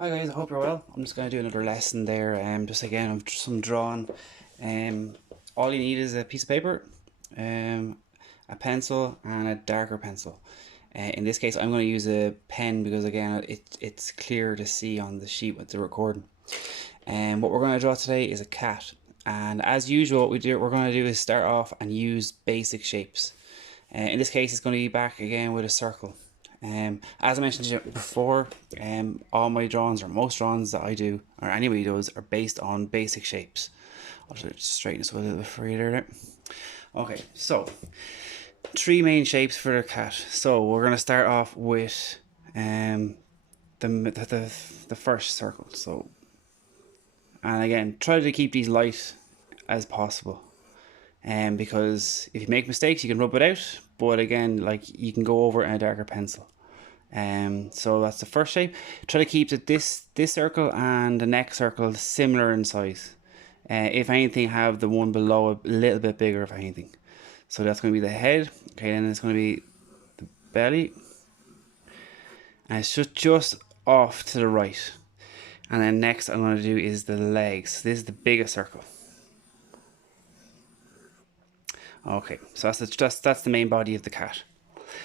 Hi guys, I hope you're well. I'm just going to do another lesson there, just again of some drawing. Um, all you need is a piece of paper, a pencil and a darker pencil. In this case I'm going to use a pen because again it's clear to see on the sheet with the recording. And what we're going to draw today is a cat. And as usual we're going to do is start off and use basic shapes. In this case it's going to be back again with a circle. As I mentioned before, all my drawings or most drawings that I do or anybody does are based on basic shapes. I'll just straighten this a little bit for you there. Okay, so three main shapes for the cat. So we're gonna start off with the first circle. So, and again, try to keep these light as possible. Because if you make mistakes, you can rub it out. But again, like you can go over it in a darker pencil. So that's the first shape. Try to keep this circle and the next circle similar in size. If anything, have the one below a little bit bigger, if anything. So that's going to be the head. Okay, then it's going to be the belly, and it's just off to the right. And then next, I'm going to do is the legs. This is the biggest circle. Okay, so that's the main body of the cat.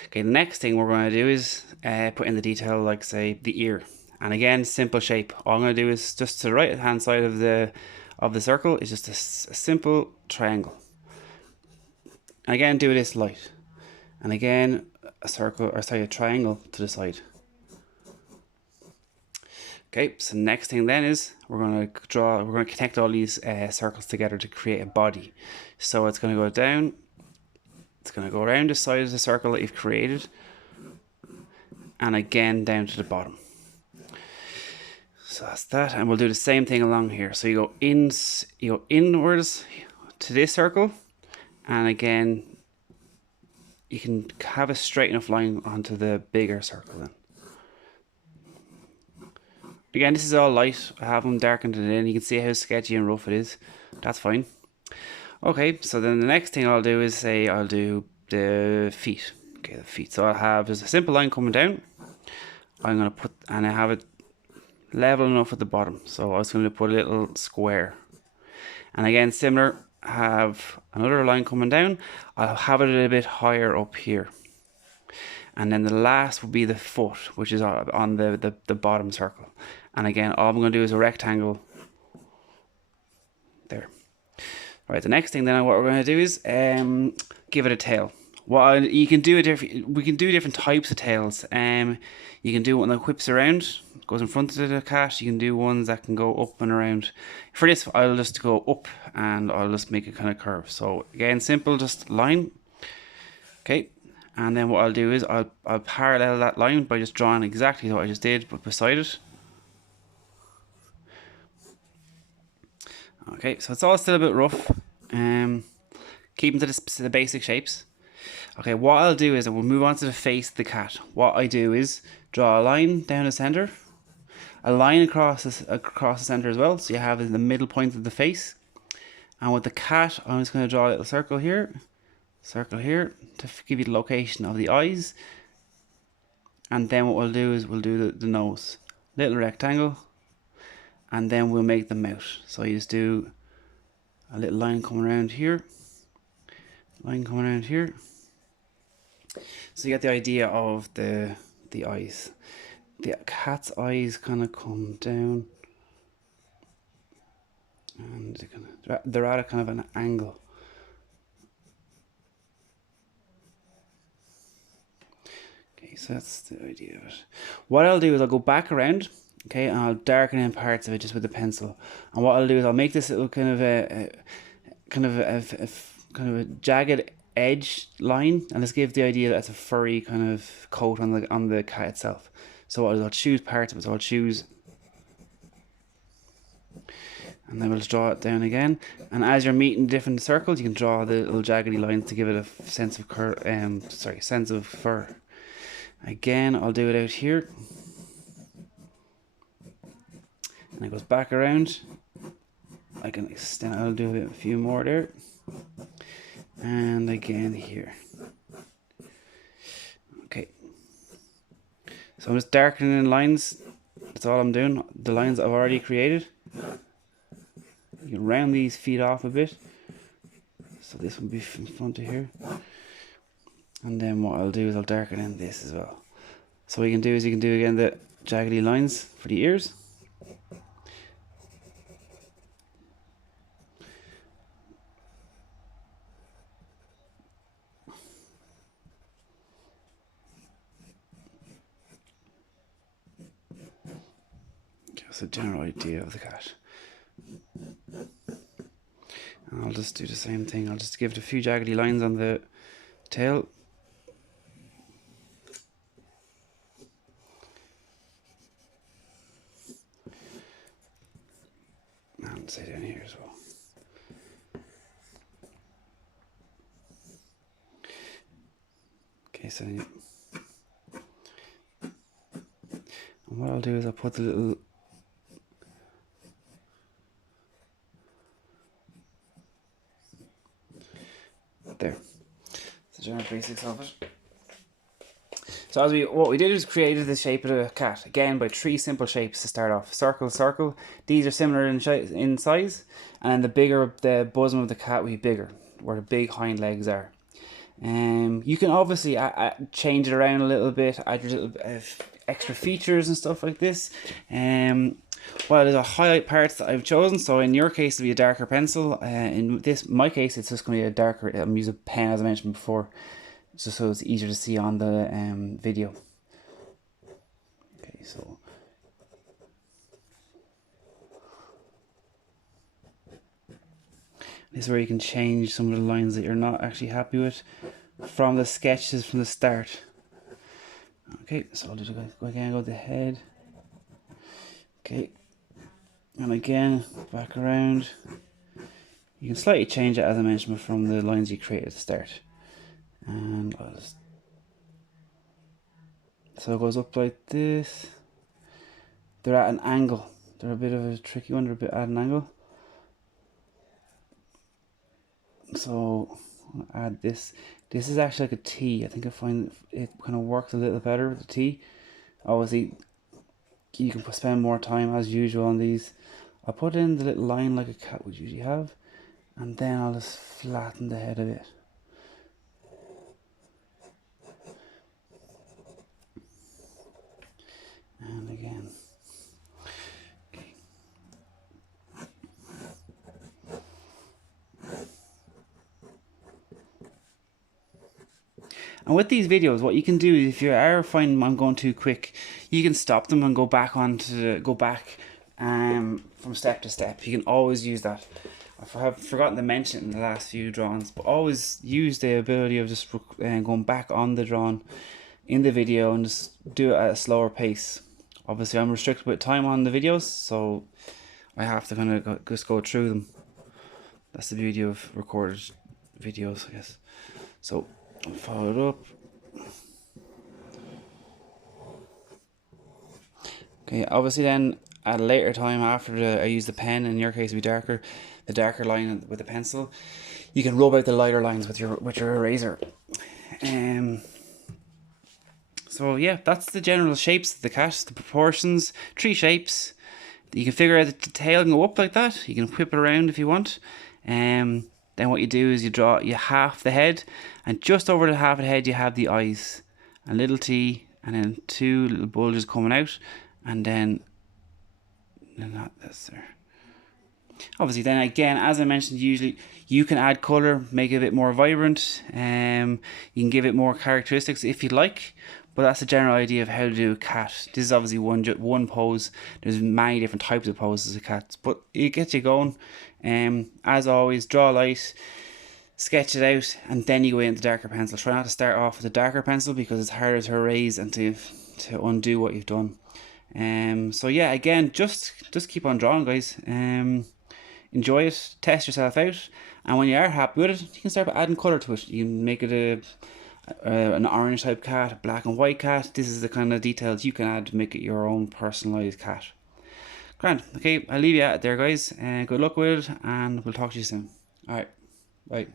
Okay, the next thing we're going to do is put in the detail, like say the ear. And again, simple shape. All I'm going to do is just to the right hand side of the circle is just a simple triangle. And again, do this light. And again, a circle, or sorry, a triangle to the side. Okay, so next thing then is we're going to connect all these circles together to create a body. So it's going to go down, it's going to go around the side of the circle that you've created, and again down to the bottom. So that's that, and we'll do the same thing along here. So you go inwards to this circle, and again you can have a straight enough line onto the bigger circle then. Again, this is all light. I have them darkened it in. You can see how sketchy and rough it is. That's fine. Okay, so then the next thing I'll do is say I'll do the feet. Okay, the feet. So I'll have just a simple line coming down. I'm going to put, and I have it level enough at the bottom. So I was going to put a little square. And again, similar, have another line coming down. I'll have it a little bit higher up here. And then the last will be the foot, which is on the bottom circle. And again, all I'm going to do is a rectangle there. Right, the next thing then what we're going to do is give it a tail. You can do we can do different types of tails. You can do one that whips around, goes in front of the cat. You can do ones that can go up and around. For this, I'll just go up and I'll just make it kind of curve. So again, simple, just line. Okay, and then what I'll do is I'll parallel that line by just drawing exactly what I just did, but beside it. Okay, so it's all still a bit rough. Keeping to the basic shapes. Okay, what I'll do is I will move on to the face of the cat. What I do is draw a line down the center, a line across the center as well, so you have in the middle point of the face. And with the cat, I'm just going to draw a little circle here to give you the location of the eyes. And then what we'll do is we'll do the nose, little rectangle, and then we'll make the mouth. So you just do a little line coming around here, line coming around here. So you get the idea of the eyes. The cat's eyes kind of come down, and they're at a kind of an angle. Okay, so that's the idea of it. What I'll do is I'll go back around, okay, and I'll darken in parts of it just with the pencil. And what I'll do is I'll make this little kind of a jagged edge line, and let's give the idea that it's a furry kind of coat on the cat itself. So I'll choose parts of it. So I'll choose, and then we'll just draw it down again. And as you're meeting different circles, you can draw the little jaggedy lines to give it a sense of sense of fur. Again, I'll do it out here, and it goes back around. I can extend. I'll do a few more there. And again here. Okay, so I'm just darkening in lines. That's That's all I'm doing. The lines I've already created. You can round these feet off a bit. So this will be in front of here. And then what I'll do is I'll darken in this as well. So what you can do is you can do again the jaggedy lines for the ears. Just a general idea of the cat. And I'll just do the same thing. I'll just give it a few jaggedy lines on the tail. And say down here as well. Okay, so and what I'll do is I'll put the little there. It's the general basics of it. So what we did is created the shape of the cat again by 3 simple shapes to start off. Circle, circle. These are similar in size, and the bigger the bosom of the cat will be bigger, where the big hind legs are. You can obviously change it around a little bit, add your little extra features and stuff like this. Well, there's a highlight parts that I've chosen. So in your case, it'll be a darker pencil. In my case, it's just going to be a darker. I'm using a pen, as I mentioned before, just so it's easier to see on the video. Okay, so this is where you can change some of the lines that you're not actually happy with from the sketches from the start. Okay, so I'll just go again, go to the head. Okay, and again, back around. You can slightly change it, as I mentioned, from the lines you created at the start. And I'll just... So it goes up like this. They're at an angle. They're a bit of a tricky one, they're a bit at an angle. So I'll add this. This is actually like a T. I think I find it kind of works a little better with the T. Obviously, you can spend more time as usual on these. I'll put in the little line like a cat would usually have, and then I'll just flatten the head a bit. And again. Okay. And with these videos, what you can do is if you are finding I'm going too quick, you can stop them and go back from step to step. You can always use that. I have forgotten to mention it in the last few drawings, but always use the ability of just going back on the drawing in the video and just do it at a slower pace. Obviously, I'm restricted with time on the videos, so I have to kind of just go through them. That's the beauty of recorded videos, I guess. So I'll follow it up. Okay, obviously then at a later time after I use the pen, in your case it'll be darker, the darker line with the pencil, you can rub out the lighter lines with your eraser. So yeah, that's the general shapes of the cat, the proportions, 3 shapes. You can figure out the tail can go up like that. You can whip it around if you want. Then what you do is you half the head, and just over the half of the head you have the eyes, a little T, and then 2 little bulges coming out, and then not this there. Obviously then again, as I mentioned, usually you can add colour, make it a bit more vibrant. You can give it more characteristics if you'd like, but that's the general idea of how to do a cat. This is obviously one pose. There's many different types of poses of cats, but it gets you going. As always, draw light, sketch it out, and then you go into darker pencil. Try not to start off with a darker pencil because it's harder to erase and to undo what you've done. So yeah, again, just keep on drawing, guys. Enjoy it, test yourself out, and when you are happy with it, you can start adding colour to it. You can make it an orange type cat, a black and white cat. This is the kind of details you can add to make it your own personalised cat. Grand. Okay, I'll leave you out there, guys. Good luck with it, and we'll talk to you soon. Alright, bye.